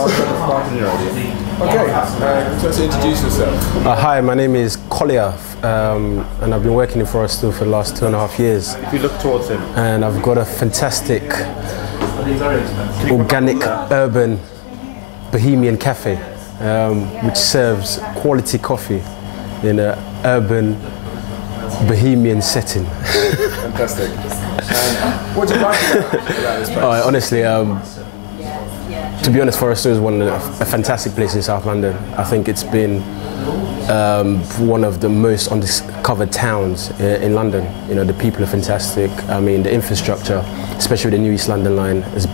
Okay, so to introduce yourself. Hi, my name is Collier, and I've been working in Forest Hill for the last 2.5 years. If you look towards him. And I've got a fantastic, organic, urban, bohemian cafe, which serves quality coffee in an urban, bohemian setting. Fantastic. What do you like about this place? Honestly, to be honest, Forest Hill is a fantastic place in South London. I think it's been one of the most undiscovered towns in London. You know, the people are fantastic. I mean, the infrastructure, especially the new East London line, is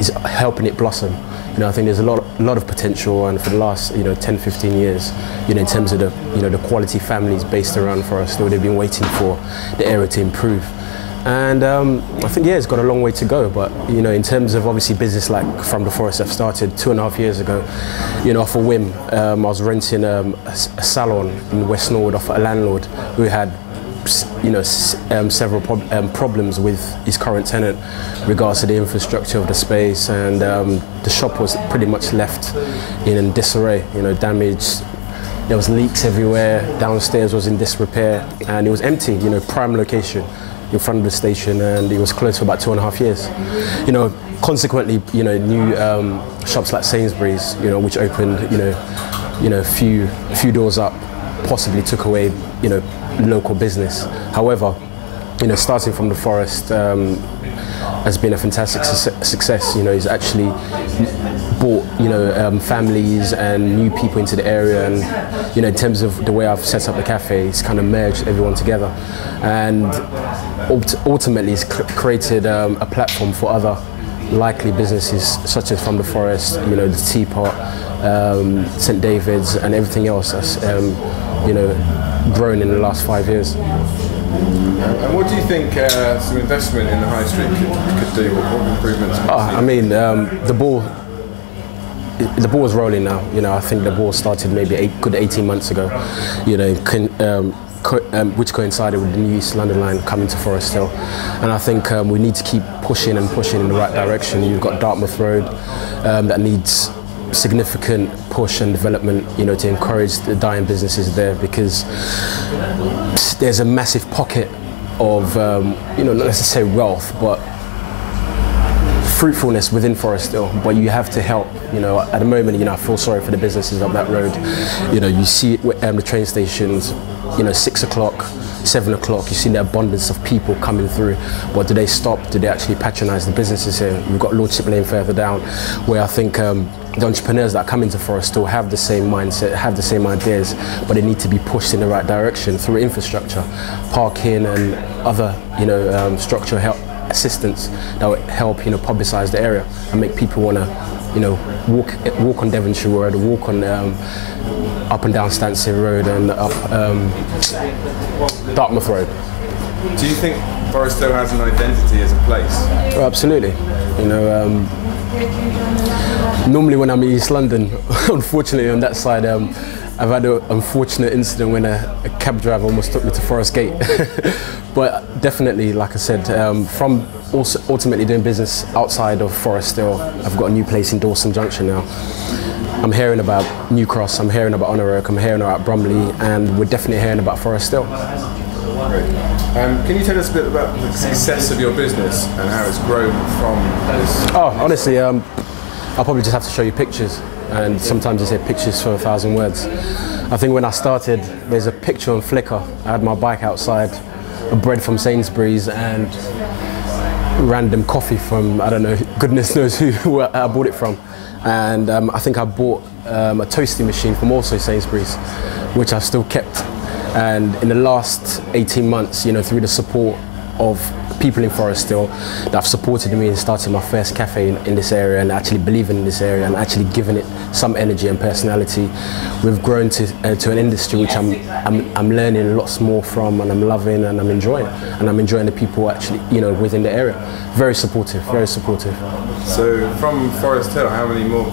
is helping it blossom. You know, I think there's a lot of potential, and for the last 10, 15 years, in terms of the quality families based around Forest Hill, they've been waiting for the area to improve. And I think, it's got a long way to go, but, in terms of obviously business like From the Forest I've started 2.5 years ago, off a whim. I was renting a salon in West Norwood off a landlord who had, several problems with his current tenant in regards to the infrastructure of the space, and the shop was pretty much left in disarray, damaged. There was leaks everywhere, downstairs was in disrepair, and it was empty, prime location in front of the station, and it was closed for about 2.5 years. Consequently, new shops like Sainsbury's, which opened, a few doors up, possibly took away, local business. However, starting From the Forest has been a fantastic success. He's actually brought families and new people into the area, and in terms of the way I've set up the cafe, it's kind of merged everyone together, and ultimately it's created a platform for other likely businesses such as From the Forest, the Teapot, St David's, and everything else that's grown in the last 5 years. And what do you think some investment in the high street could do? What improvements? I mean, the ball is rolling now. I think the ball started maybe 18 months ago. Which coincided with the new East London line coming to Forest Hill, and I think we need to keep pushing and pushing in the right direction. You've got Dartmouth Road that needs significant push and development, to encourage the dying businesses there, because there's a massive pocket of, not necessarily wealth, but fruitfulness within Forest Hill. But you have to help. At the moment, I feel sorry for the businesses up that road. You see it with the train stations. 6 o'clock, 7 o'clock, you see the abundance of people coming through. But do they stop? Do they actually patronise the businesses here? We've got Lordship Lane further down, where I think the entrepreneurs that come into Forest still have the same mindset, have the same ideas, but they need to be pushed in the right direction through infrastructure, parking, and other, structural help assistance that would help, publicise the area and make people want to, walk on Devonshire Road, walk on up and down Stansted Road, and up Dartmouth Road. Do you think Forest Hill has an identity as a place? Oh, absolutely. Normally when I'm in East London, unfortunately on that side, I've had an unfortunate incident when a cab driver almost took me to Forest Gate. But definitely, like I said, from also ultimately doing business outside of Forest Hill, I've got a new place in Dawson Junction now. I'm hearing about New Cross, I'm hearing about Honor Oak, I'm hearing about Bromley, and we're definitely hearing about Forest Hill. Great. Can you tell us a bit about the success of your business and how it's grown from this? Oh, honestly, I'll probably just have to show you pictures, and sometimes they say pictures for 1,000 words. I think when I started, there's a picture on Flickr. I had my bike outside, a bread from Sainsbury's, and random coffee from, I don't know, goodness knows who I bought it from. And I think I bought a toasting machine from also Sainsbury's, which I've still kept. And in the last 18 months, through the support of people in Forest Hill that have supported me in starting my first cafe in this area, and actually believing in this area and actually giving it some energy and personality, we've grown to an industry which I'm learning lots more from, and I'm loving, and I'm enjoying, and I'm enjoying the people actually within the area. Very supportive, very supportive. So from Forest Hill, how many more?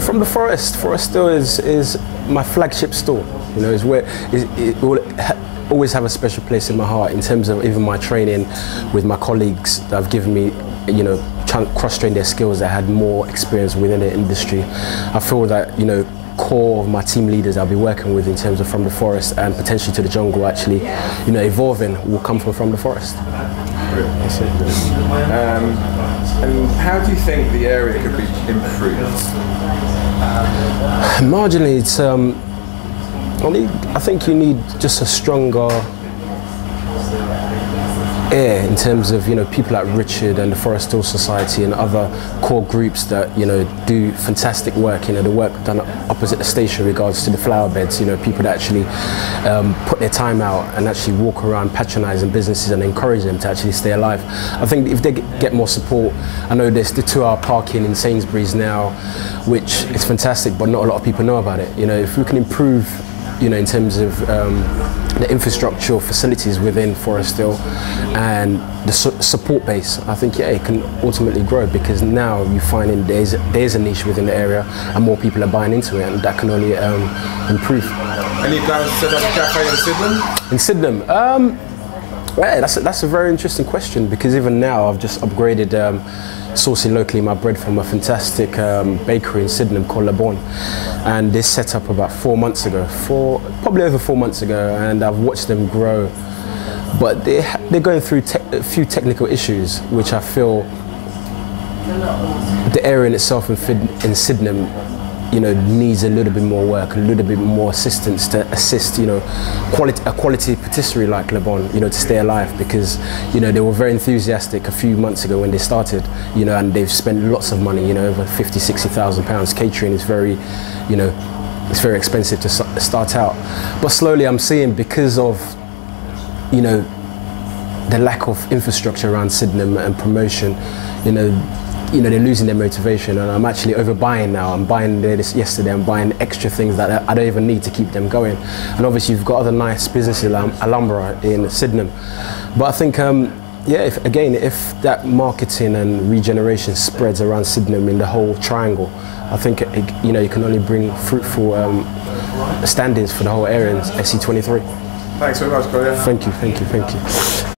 From the Forest Hill is my flagship store. Is where it will always have a special place in my heart in terms of even my training with my colleagues that have given me you know, cross-train their skills that had more experience within the industry. I feel that, you know, core of my team leaders I'll be working with in terms of From the Forest and potentially to the Jungle, actually, you know, evolving will come from the Forest. That's it. And how do you think the area could be improved? Marginally, it's I think you need just a stronger air in terms of, you know, people like Richard and the Forest Hill Society and other core groups that, you know, do fantastic work. You know, the work done opposite the station in regards to the flower beds, you know, people that actually put their time out and actually walk around patronising businesses and encourage them to actually stay alive. I think if they get more support, I know there's the 2-hour parking in Sainsbury's now, which is fantastic, but not a lot of people know about it. You know, if we can improve, you know, in terms of the infrastructural facilities within Forest Hill and the support base, I think, yeah, it can ultimately grow, because now you find there's a niche within the area and more people are buying into it, and that can only improve. Any plans to set up a cafe in Sydenham? In Sydenham? Yeah, that's a very interesting question, because even now I've just upgraded sourcing locally my bread from a fantastic bakery in Sydenham called Le Bon, and this set up about 4 months ago, probably over 4 months ago, and I've watched them grow. But they're going through a few technical issues, which I feel the area in itself in Sydenham, you know, needs a little bit more work, a little bit more assistance to assist, you know, a quality patisserie like Le Bon, you know, to stay alive, because, you know, they were very enthusiastic a few months ago when they started, you know, and they've spent lots of money, you know, over 50, 60,000 pounds. Catering is very, you know, it's very expensive to start out. But slowly I'm seeing, because of, you know, the lack of infrastructure around Sydenham and promotion, you know, they're losing their motivation, and I'm actually overbuying now. I'm buying this yesterday, I'm buying extra things that I don't even need to keep them going. And obviously you've got other nice businesses like Alhambra in Sydenham. But I think, yeah, if that marketing and regeneration spreads around Sydenham in the whole triangle, I think, you know, you can only bring fruitful standings for the whole area in SE23. Thanks very much, Collier. Thank you.